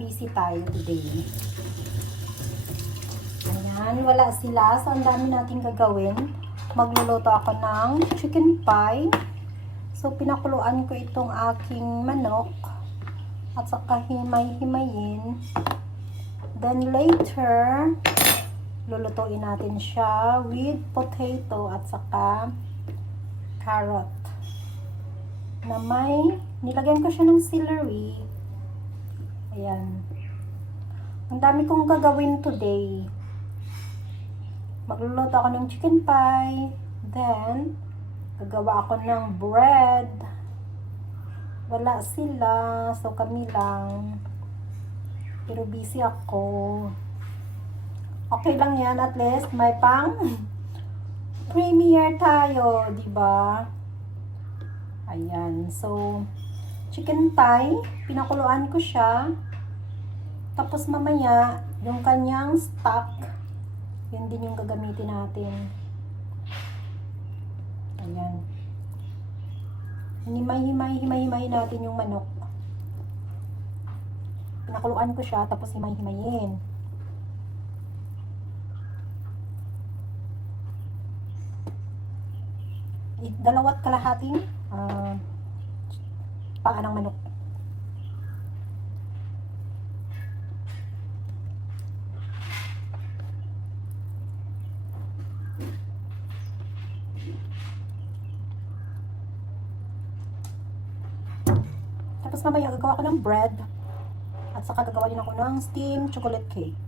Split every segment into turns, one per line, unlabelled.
busy tayo today. Ayan, wala sila. So, ang dami natin gagawin. Magluluto ako ng chicken pie. So, pinakuluan ko itong aking manok. At saka himay-himayin. Then later, lulutuin natin siya with potato at saka carrot. Na may, nilagyan ko siya ng celery. Ayan. Ang dami kong gagawin today. Magluluto ako ng chicken pie. Then, gagawa ako ng bread. Wala sila. So, kami lang. Pero busy ako. Okay lang yan. At least, may pang premiere tayo. ba? Ayan. So, chicken thigh. Pinakuluan ko siya. Tapos mamaya, yung kanyang stock, yun din yung gagamitin natin. Ayan. Himay-himay, himay-himay natin yung manok. Pinakuluan ko siya, tapos himay-himayin. I- Dalawat kalahating ah, paa ng manok. Tapos mamaya gagawa ko ng bread. At saka gagawa din ako ng steamed chocolate cake.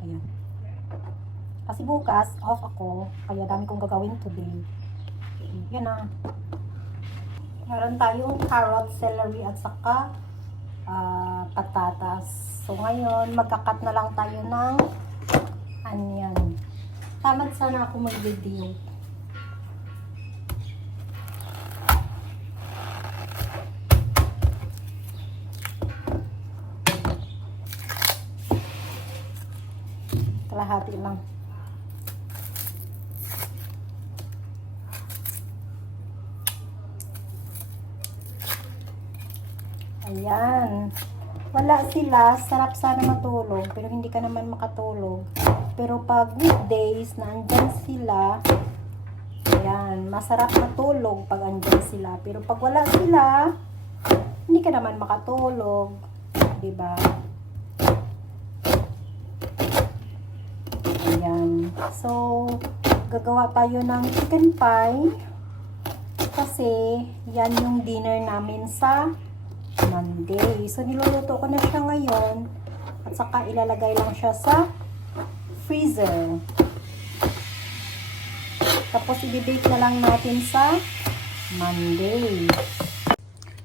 Ayan. Kasi bukas, off ako. Kaya dami kong gagawin today. Yan na. Meron tayong carrot, celery, at saka ah, patatas. So ngayon, magkakat na lang tayo ng onion. Tamad sana ako mag-video. Kalahati lang. Ayan. Wala sila, sarap sana matulog, pero hindi ka naman makatulog. Pero pag weekdays, na andyan sila, ayan, masarap matulog pag andyan sila. Pero pag wala sila, hindi ka naman makatulog. 'di ba? Ayan. So, gagawa tayo ng chicken pie. Kasi, yan yung dinner namin sa Monday. So, niluluto ko na siya ngayon. At saka, ilalagay lang siya sa freezer. Tapos, i-bake na lang natin sa Monday.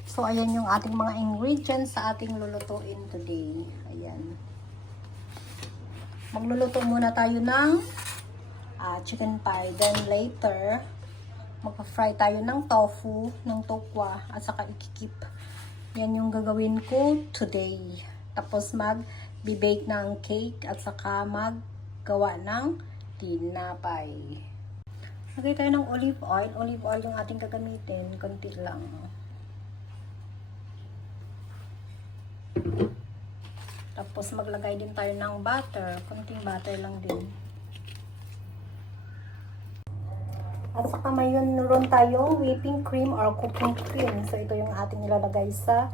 So, ayan yung ating mga ingredients sa ating lulutuin today. Ayan. Magluluto muna tayo ng ah, chicken pie. Then later, magpa-fry tayo ng tofu, ng tokwa, at saka ikikip. Yan yung gagawin ko today. Tapos mag-bake ng cake at saka maggawa ng tinapay. Lagay tayo ng olive oil. Olive oil yung ating gagamitin. Konti lang. Tapos maglagay din tayo ng butter. Konting butter lang din. At saka mayroon tayong whipping cream or cooking cream. So ito yung ating ilalagay sa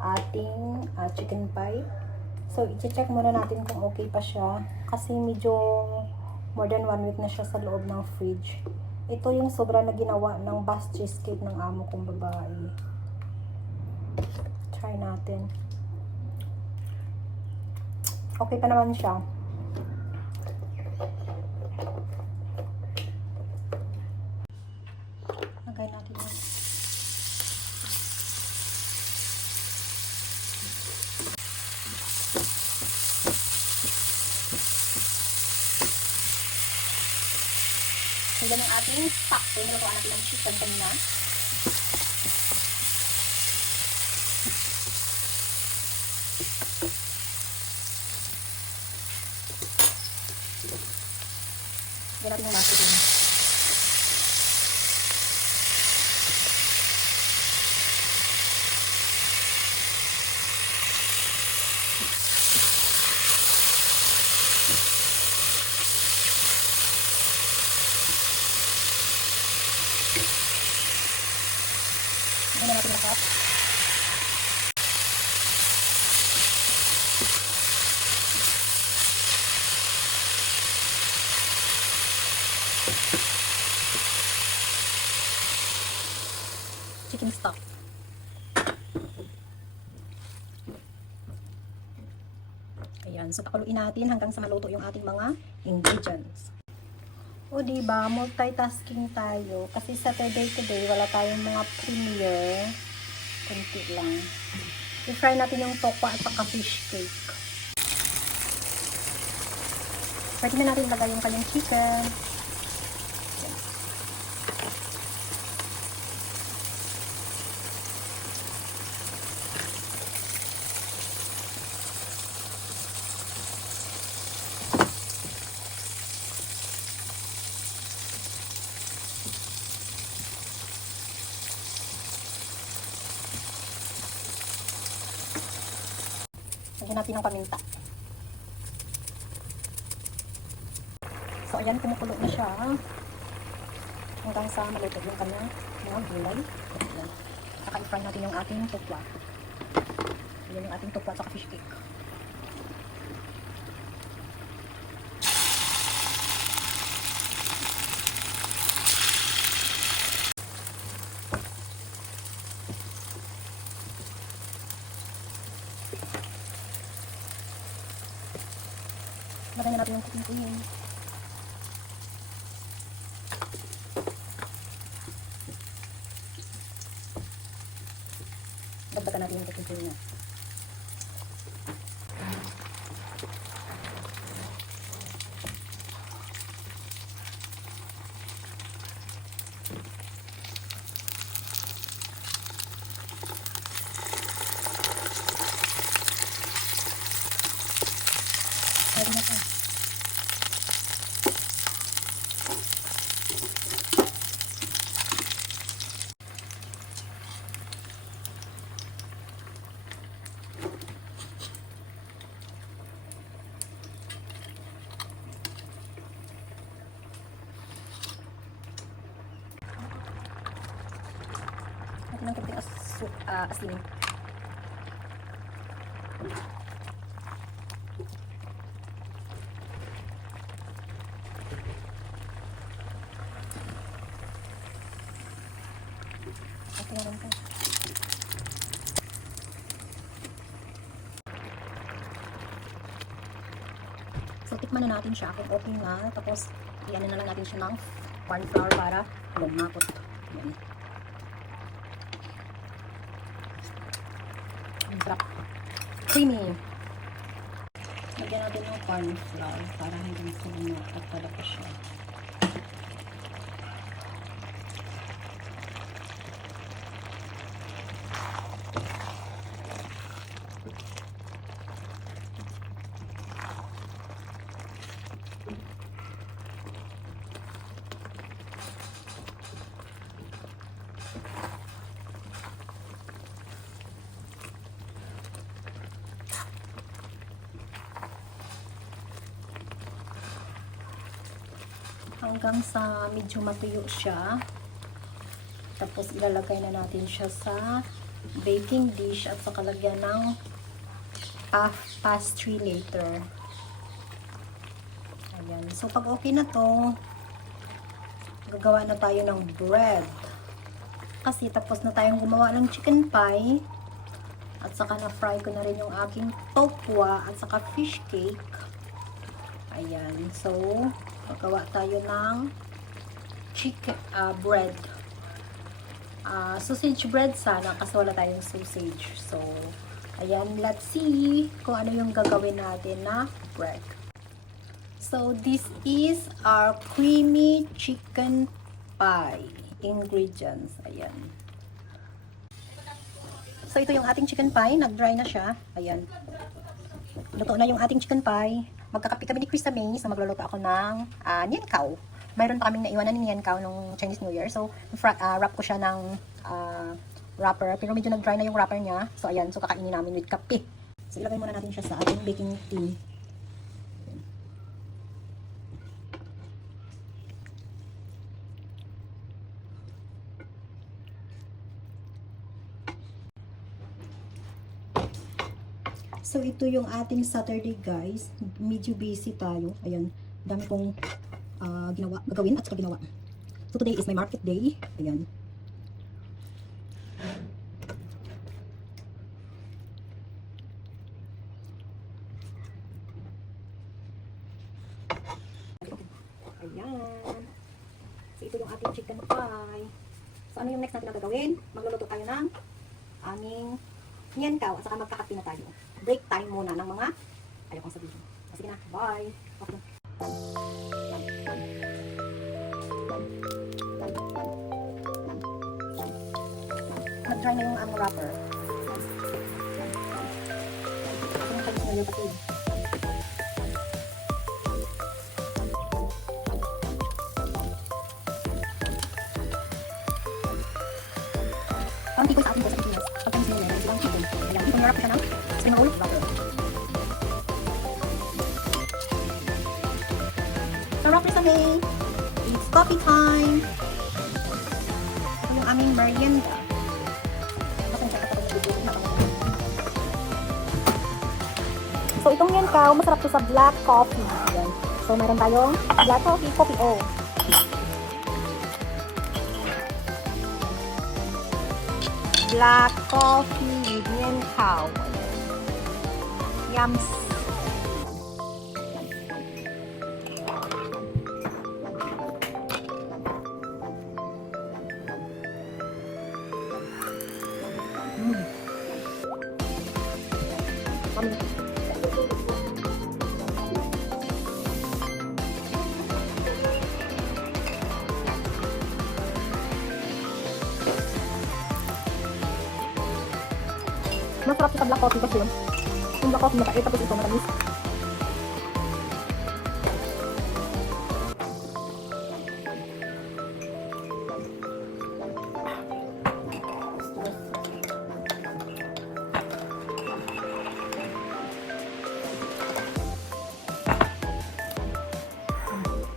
ating ah, chicken pie. So i-check muna natin kung okay pa siya. Kasi medyo more than one week na siya sa loob ng fridge. Ito yung sobra na ginawa ng bus cheesecake ng amo kong babae. Try natin. Okay pa naman siya. Lagay natin yun. Ito ang ating stock. Ito yung nakuha natin ng chicken kanina. Lagyan natin Hindi na natin lahat. Chicken stock. Ayan. So, pakuluin natin hanggang sa maluto yung ating mga ingredients. O di ba, multitasking tayo kasi sa today today wala tayong mga premiere. Kunti lang. I-fry natin yung tokwa at saka fish cake. Pwede na natin lagay yung kanyang chicken. Natin ng paminta. So, ayan, kumukulo na siya. Hanggang sa maluto yung kanyang mga gulay. Saka i-fry natin yung ating tukwa. Ayan yung ating tukwa at fish cake. Cooking oil. Dagdagan natin yung oil niya. Pwede na to. Natin ng konting asu ah, asin. Okay na to. So, tikman na natin siya kung okay na. Tapos, iyan na lang natin siya ng corn flour para lumapot. Yan. Sarap. Creamy. Lagyan natin ng corn flour para hindi ko lumapot talaga siya. Hanggang sa medyo matuyo siya. Tapos ilalagay na natin siya sa baking dish at saka lagyan ng pa pastry later. Ayan. So pag okay na to, gagawa na tayo ng bread. Kasi tapos na tayong gumawa ng chicken pie. At saka na-fry ko na rin yung aking tokwa at saka fish cake. Ayan. So, gagawa tayo ng chicken ah, bread. Ah, sausage bread sana kasi wala tayong sausage. So, ayan, let's see kung ano yung gagawin natin na bread. So, this is our creamy chicken pie ingredients. Ayan. So, ito yung ating chicken pie. Nag-dry na siya. Ayan. Luto na yung ating chicken pie. Magkakape kami ni Krista May na magluluto ako ng uh, nian cow. Mayroon pa kaming naiwanan ni nian cow nung Chinese New Year. So, fra- ah, wrap ko siya ng ah, wrapper. Pero medyo nag-dry na yung wrapper niya. So, ayan. So, kakainin namin with kape. So, ilagay muna natin siya sa ating baking tin. So, ito yung ating Saturday, guys. Medyo busy tayo. Ayan. Dami kong ah, ginawa, gagawin at saka ginawa. So, today is my market day. Ayan. Ayan. Ito yung ating chicken pie. So, ano yung next natin na gagawin? Magluluto tayo ng aming niyankaw at saka magkakape na tayo. Break time muna ng mga ayaw kong sabihin. Sige na, bye! Okay. Nag-dry na yung ang wrapper. Ito yung kanyang yung sa ating sa Pilipinas. Wrap siya ng spring roll wrapper. Sarap sa May. It's coffee time. Ito yung aming merienda. Sa na kami. So, itong yan ka, masarap to sa black coffee. Ayan. So, meron tayong black coffee, coffee O. Black coffee with yan cow. Yums. Mm. Masarap sa black coffee kasi yun. Yung black coffee mapait tapos ito matamis.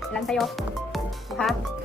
Ilan tayo? Ha?